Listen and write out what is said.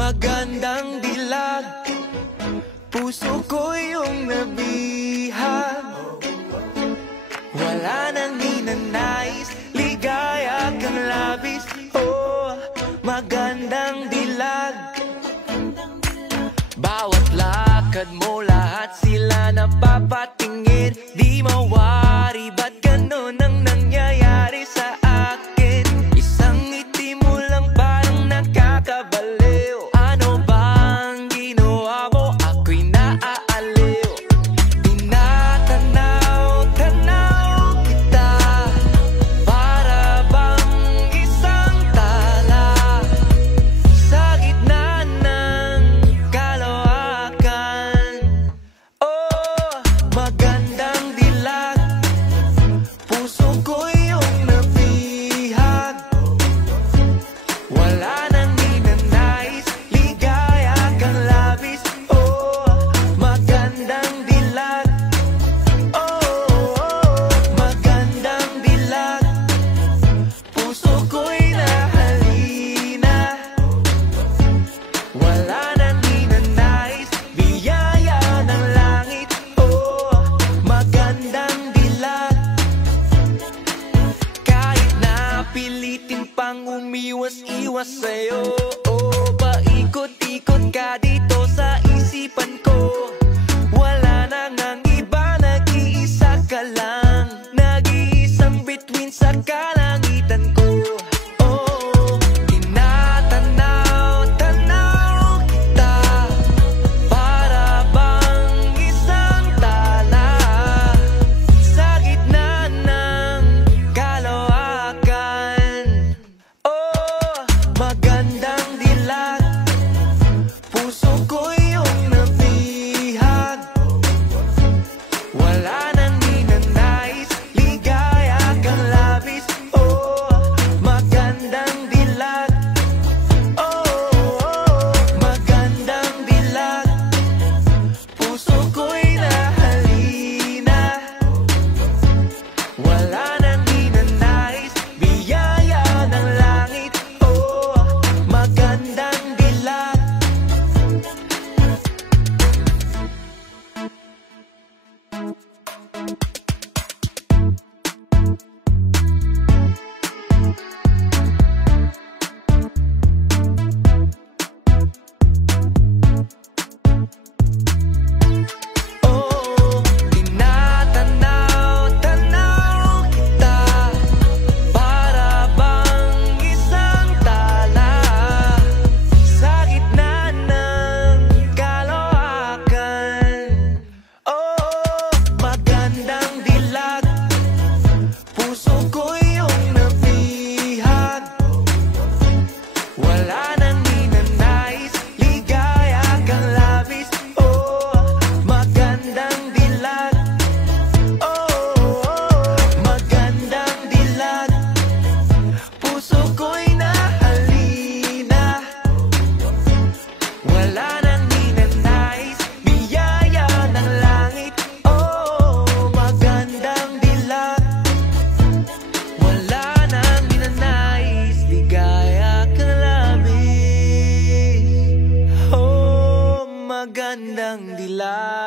Magandang dilag, puso ko yung nabihag. Wala nang ninanais, ligaya kang labis. Oh, magandang dilag. Bawat lakad mo, lahat sila napapatingin. Di mawari, ba't ganun ang nangyayari sa akin? Isang ngiti mo lang parang nakakabaliw. Ano bang ginawa mo? Ako'y naaaliw. Tinatanaw-tanaw kita, para bang isang tala sa gitna ng kalawakan. Oh, magandang dilag, puso ko yung nabihag. Wala nang ninanais, ligaya kang labis. Oh, magandang dilag. Oh, magandang dilag, puso ko'y nahalina. Wala nang ninanais, biyaya ng langit. Oh, magandang dilag. Kahit na pilitin pang umiwas-iwas sa'yo, oh, paikot-ikot ka dito sa isipan ko. Wala nang ang iba, nag-iisa ka lang, nag-iisang bituin sa kalangitan ko. Oh, tinatanaw-tanaw kita, para bang isang tala sa gitna ng kalawakan. Oh, magandang dilag, puso ko yung nabihag. Wala nang ninanais, ligaya kang labis. Oh, magandang dilag. Oh, magandang dilag, puso ko'y nahalina. Wala nang ninanais, biyaya ng langit. Oh, magandang dilag. Oh, tinatanaw-tanaw kita, para bang isang tala sa gitna ng kalawakan. Oh, magandang dilag, puso ko yung nabihag. Wala nang ninanais, ligaya kang labis. Oh, magandang dilag. Oh, magandang dilag, puso ko'y nahalina. Wala nang ninanais, biyaya ng langit. Oh, magandang dilag. Wala nang ninanais, ligaya kang labis. Oh, magandang dilag.